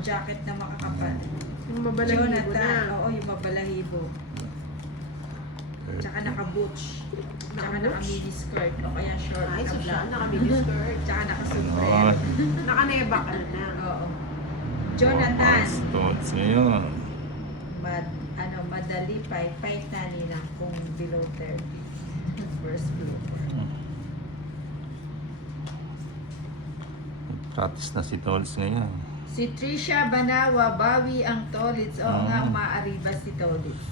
jacket na makakapal. Yung mabalahibo na. Jonathan, oo, yung mabalahibo. Tsaka naka-boots. Tsaka naka-mini skirt. O kaya short Ay, na so siya, black. naka-mini skirt. Tsaka Ano? naka-supreme. Naka-neba ka na. Oo. Jonathan, Thoughts ngayon. madali fight na nila kung below 30. First floor. Practice na si Tolls ngayon. Si Trisha Banawa, bawi ang Tolits. Oo nga, umaariba si Tolits.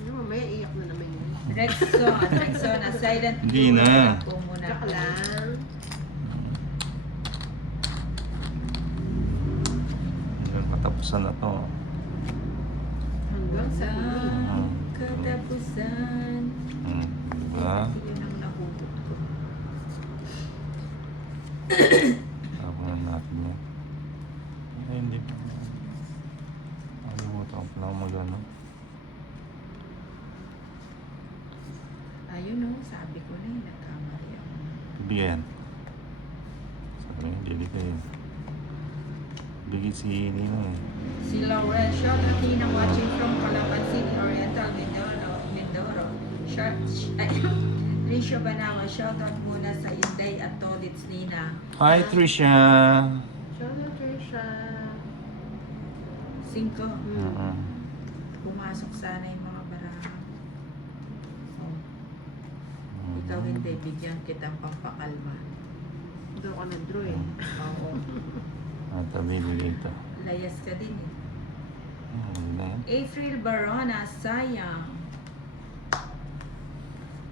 Ano, mamaya iyak na naman yun. Rexona, silent Hindi na. Po muna. Tsaka lang. Katapusan na to. Hanggang sa huli. Katapusan. Diba? Yun ang nahugot ko. Tapunan natin yan. Ay, hindi pa. Nakalimutan ko lang mag-ano. Ayun o, sabi ko na yun, nagkamali ako. Bigyan. Sabi nga, hindi kayo. Bigyan si Nino eh. Si Laurel, shout out Ninang watching from Calapan City, Oriental, Mindoro. Risha Banawa, shout out muna sa Inday at Tolits Nina. Hi, Trisha! Shout Trisha. 5. Mm-hmm. Pumasok sana yung mga baraha. Oh. Ikaw hindi, bigyan kitang pampakalma. Draw ka na draw eh. Oo. Tabi dito. Layas ka din eh. Wala. April Barona, sayang.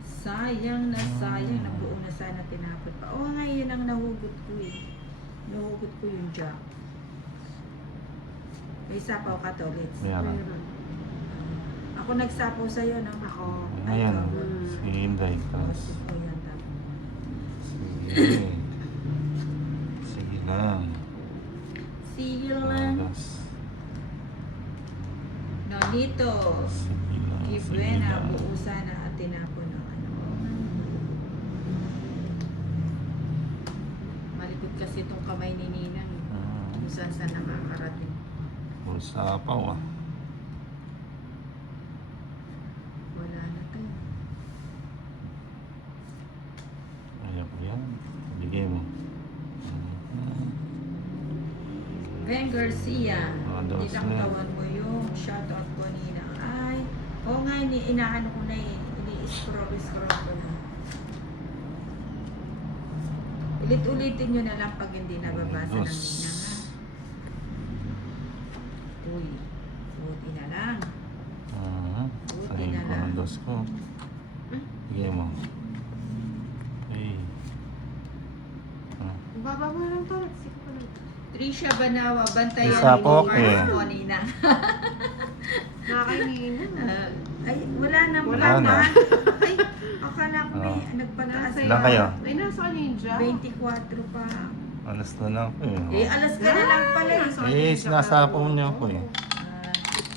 Sayang na sayang. Nabuo na sana tinapot pa. Oo nga, yun ang nahugot ko eh. Nahugot ko yung jack. May sapaw ka, Tolits. Meron. Meron. Ako nagsapaw sa'yo, no? Ako. Ayan. ikaw. Si Inday. Tapos. Oh, yan dapat. Sige. Sige lang. Sige lang. Tapos. No, dito. Sige lang. Sige Ibuena, lang. buo sana at tinapon ng ano. Malikot kasi itong kamay ni Ninang. Kung saan saan nakakarating. Sapaw ah. Wala na to. Ayan po yan. Bigay mo. Ben Garcia, dos na. tinaktawan mo yung shoutout ko Ninang. Ay, oo nga, inaano ko na eh. Ini-scroll ko na. Ulit-ulitin nyo na lang pag hindi nababasa ng Dos. Ninang ha. Uy, buti na lang. Sa'yo ko ang dos ko. Bigay mo. Okay. Baba mo na lang to. Sige ko lang. Trisha Banawa, bantayan Isa po, mo eh. mo Ninang. Nakakainin na. Ay, wala na. Wala na. Ay, akala ko may nagpataas. Nasa Ilan kayo? Ay, nasa ninja. 24 pa. Alas na lang po eh. Eh, alas ka na lang pala eh. Eh, sinasapaw niyo po eh.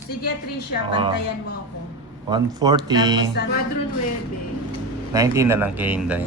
Sige, Trisha, Oo. bantayan mo ako. 140. Tapos, Quadro 9. 19 na lang kay Inday.